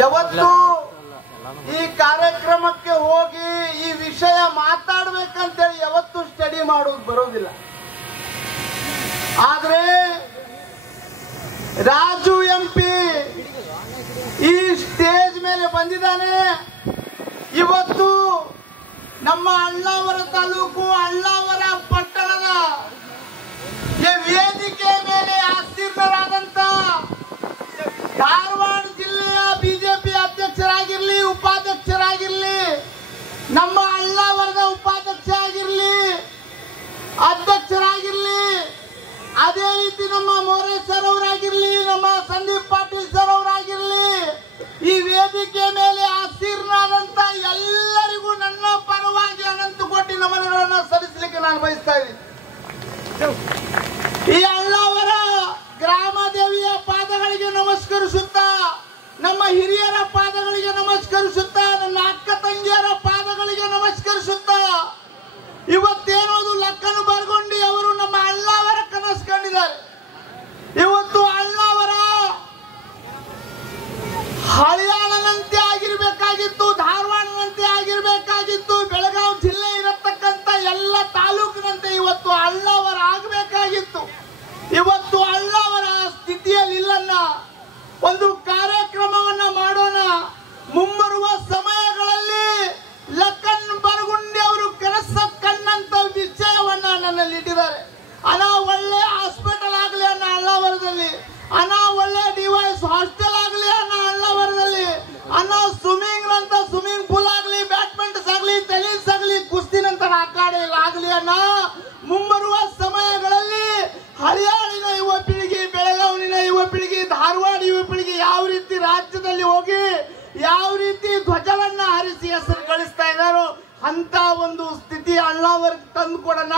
ಯಾವತ್ತು ಈ ಕಾರ್ಯಕ್ರಮಕ್ಕೆ ಹೋಗಿ ಈ ವಿಷಯ ಮಾತಾಡ್ಬೇಕಂತೇಳಿ ಯಾವತ್ತು ಸ್ಟಡಿ ಮಾಡೋದು ಬರೋದಿಲ್ಲ. ಆದ್ರೆ ರಾಜು ಎಂಪಿ ಈ ಸ್ಟೇಜ್ ಮೇಲೆ ಬಂದಿದ್ದಾನೆ. ಇವತ್ತು ನಮ್ಮ ಅಳ್ಳಾವರ ತಾಲೂಕು ಅಳ್ಳಾವರ ಪಟ್ಟಣದ ವೇದಿಕೆ ಮೇಲೆ ಆಸೀನರಾದಂತ ಧಾರವಾಡ ಜಿಲ್ಲೆಯ ಬಿಜೆಪಿ ಅಧ್ಯಕ್ಷರಾಗಿರ್ಲಿ, ಉಪಾಧ್ಯಕ್ಷರಾಗಿರ್ಲಿ, ನಮ್ಮ ಅಳ್ಳಾವರದ ಉಪಾಧ್ಯಕ್ಷ ಆಗಿರ್ಲಿ, ಅಧ್ಯಕ್ಷರಾಗಿರ್ಲಿ, ಅದೇ ರೀತಿ ನಮ್ಮ ಮೋರೆ ಸರ್ ಅವರಾಗಿರ್ಲಿ, ನಮ್ಮ ಸಂದೀಪ್ ಪಾಟೀಲ್ ಸರ್ ಅವರಾಗಿರ್ಲಿ, ಈ ವೇದಿಕೆ ಮೇಲೆ ಆಸೀನರಾದಂತ ಎಲ್ಲರಿಗೂ ನನ್ನ ಪರವಾಗಿ ಅನಂತ ಕೋಟಿ ನಮನಗಳನ್ನು ಸಲ್ಲಿಸಲಿಕ್ಕೆ ನಾನು ಬಯಸ್ತಾ ಇದ್ದೀನಿ. ಈ ಅಳ್ಳಾವರ ಗ್ರಾಮ ದೇವಿಯ ಪಾದಗಳಿಗೆ ನಮಸ್ಕರಿಸುತ್ತಾ, ನಮ್ಮ ಹಿರಿಯರ ಪಾದಗಳಿಗೆ ನಮಸ್ಕರಿಸುತ್ತಾ, ನನ್ನ ಅಕ್ಕ ತಂಗಿಯರ ಪಾದಗಳಿಗೆ ನಮಸ್ಕರಿಸುತ್ತಾ, ಇವತ್ತೇನೋದು ಲಕ್ಕನ್ನು ಬರ್ಗೊಂಡು ಅವರು ನಮ್ಮ ಅಳ್ಳಾವರ ಕನಸು ಕಂಡಿದ್ದಾರೆ. ಇವತ್ತು ಅಳ್ಳಾವರ ಹಳಿಯಾಳನಂತೆ ಆಗಿರ್ಬೇಕಾಗಿತ್ತು, ಧಾರವಾಡನಂತೆ ಆಗಿರ್ಬೇಕಾಗಿತ್ತು, ಬೆಳಗಾವಿ ಜಿಲ್ಲೆ ಇರತಕ್ಕಂತ ಎಲ್ಲ ತಾಲೂಕಿನಂತೆ ಇವತ್ತು ಅಳ್ಳಾವರ ಆಗಬೇಕಾಗಿತ್ತು. ಇವತ್ತು ಅಳ್ಳಾವರ ಸ್ಥಿತಿಯಲ್ಲಿ ಇಲ್ಲನ್ನ. ಒಂದು ಕಾರ್ಯಕ್ರಮವನ್ನ ಮಾಡೋಣ. ಮುಂಬರುವ ಸಮಯಗಳಲ್ಲಿ ಲಕ್ಕನ್ ಬರಗುಂಡಿ ಅವರು ಕನಸ ಕಣ್ಣಂತ ವಿಷಯವನ್ನ ನನ್ನಲ್ಲಿ ಇಟ್ಟಿದ್ದಾರೆ. ಒಳ್ಳೆ ಹಾಸ್ಪಿಟಲ್ ಆಗಲಿ ಅನ್ನೋ ಅಳ್ಳಾವರದಲ್ಲಿ, ಒಳ್ಳೆ ಡಿವೈಸ್ ಹಾಸ್ಟೆಲ್ ಆಗಲಿ ಅನ್ನೋ ಅಳ್ಳಾವರದಲ್ಲಿ, ಸ್ವಿಮ್ಮಿಂಗ್ ಪೂಲ್ ಆಗಲಿ, ಬ್ಯಾಡ್ಮಿಂಟನ್ ಆಗಲಿ, ಟೆನಿಸ್ ಆಗಲಿ, ಕುಸ್ತಿನಂತ ಅಖಾಡೆಯಲ್ಲಿ ಆಗಲಿ ಅನ್ನೋ ಮುಂಬರುವ ಸಮಯಗಳಲ್ಲಿ ಹಳಿಯಾಳಿನ ಯುವ ಪೀಳಿಗೆ, ಬೆಳಗಾವಿನ ಯುವ ಪೀಳಿಗೆ, ಧಾರವಾಡ ಯುವ ಪೀಳಿಗೆ ಯಾವ ರೀತಿ ರಾಜ್ಯದಲ್ಲಿ ಹೋಗಿ ಯಾವ ರೀತಿ ಧ್ವಜವನ್ನ ಹಾರಿಸಿ ಹೆಸರು ಗಳಿಸ್ತಾ ಇದ್ದಾರೋ ಅಂತ ಒಂದು ಸ್ಥಿತಿ ಅಳ್ಳಾವರ್ಗೆ ತಂದು ಕೊಡೋಣ.